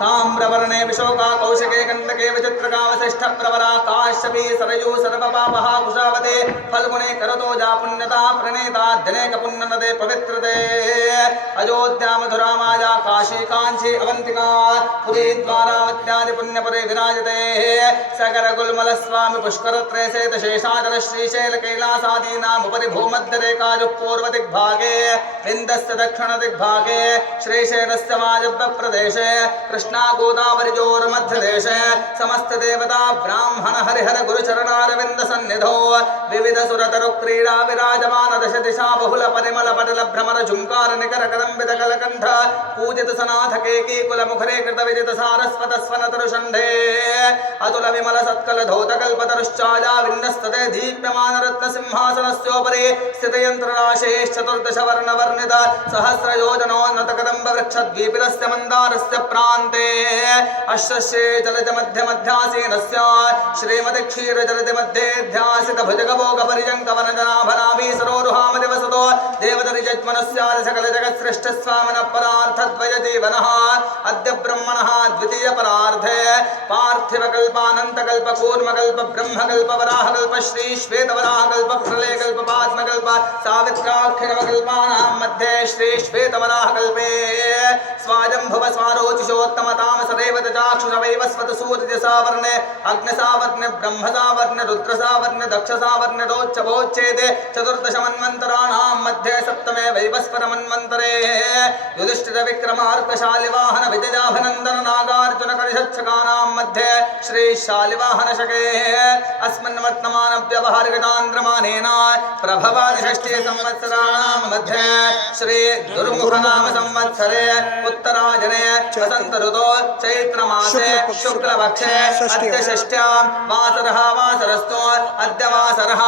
ताम्रवर्णे विशोका कौशिके गण्डके विचित्रका वसिष्ठ प्रवरा काश्यपी सरयू सर्वपापः कुशावते फल्गुणे करतोजा पुण्यता प्रणेता दिनेक पुण्यनदे पवित्रते अयोध्या मधुरा माया काशी कांची अवंतिका पुरी द्वारावत्यादि पुण्यपुरे विराजते सकर गुलमल स्वामी पुष्कर त्रयसेत शेषाचल श्रीशैल कैलासादीनामुपरि भूमध्यरेखाजु पूर्व दिग्भागे विन्दस्य दक्षिण दिग्भागे श्रीशैलस्य वायव्य प्रदेशे कृष्णा गोदावरीजोर्मध्यदेशे समस्त देवता ब्राह्मण हरिहर गुरुचरणारविन्द सन्निधौ विविध सुरतरु क्रीडा विराजमान दश दिशा बहुल परिमल पटल भ्रमर झुंकार निकर कदम्बित कलकंठ पूजित सनाथ केकी कुल मुखरे कृत विजित सारस्वत स्वनतरु षण्ढे अतुल विमल सत्कल धौत कल्पतरुश्चाया विन्नस्तते दीप्यमान रत्न सिंहासनस्योपरि स्थित यंत्रराशेश् चतुर्दश वर्ण वर्णित सहस्र योजनोन्नत कदम्ब वृक्षद्वीपितस्य मन्दारस्य प्रान्ते अश्वस्ये जलज मध्य मध्यासीनस्य श्रीमति क्षीर जलज मध्ये ध्यासित भुजगभोग परिजंक वनजनाभनाभि सरोरुहाम दिवसतो देवदरिजज्मनस्यादि सकल जगत् श्रेष्ठ स्वामिनः परार्थ द्वय जीवनः अद्य ब्रह्मणः द्वितीय परार्थे पार्थिव कल्पानंत कल्प कूर्म कल्प ब्रह्म कल्प वराह कल्प श्री श्वेत वराह कल्प प्रलय कल्प पाद्म कल्प सावित्राक्षरव कल्पानां मध्ये श्री श्वेत वराह कल्पे स्वाजंभव स्वारोचिषोत्तमताम सदैवत चाक्षुषवैवस्वत सूर्यसावर्णे अग्निसावर्णे ब्रह्मसावर्णे रुद्रसावर्णे दक्षसावर्णे रोच्चभोच्चेदे चतुर्दश मन्वन्तराणां मध्ये सप्तमे वैवस्वर मन्वन्तरे युधिष्ठिर विक्रमार्कशालिवाहन विजयाभिनन्दन नागार्जुन करिषच्छकानां मध्ये श्री शालिवाहन शके अस्मिन् वर्तमान व्यवहारिकतान्द्रमानेन प्रभवादि षष्ठी संवत्सराणां मध्ये श्री दुर्मुखनाम संवत्सरे उत्तरायणे वसंत ऋतौ चैत्रमासे शुक्लपक्षे अद्य षष्ट्यां वासरः वासरस्तु अद्य वासरः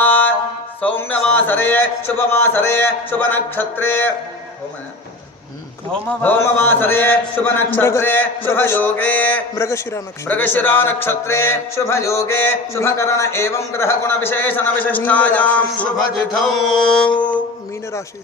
सौम्यवासरे शुभवासरे शुभनक्षत्रे होमवासरे शुभनक्षत्रे शुभयोगे मृगशिरा नक्षत्रे शुभयोगे शुभकरण एवं ग्रहगुण विशेषण विशिष्टायां शुभतिथौ मीन राशि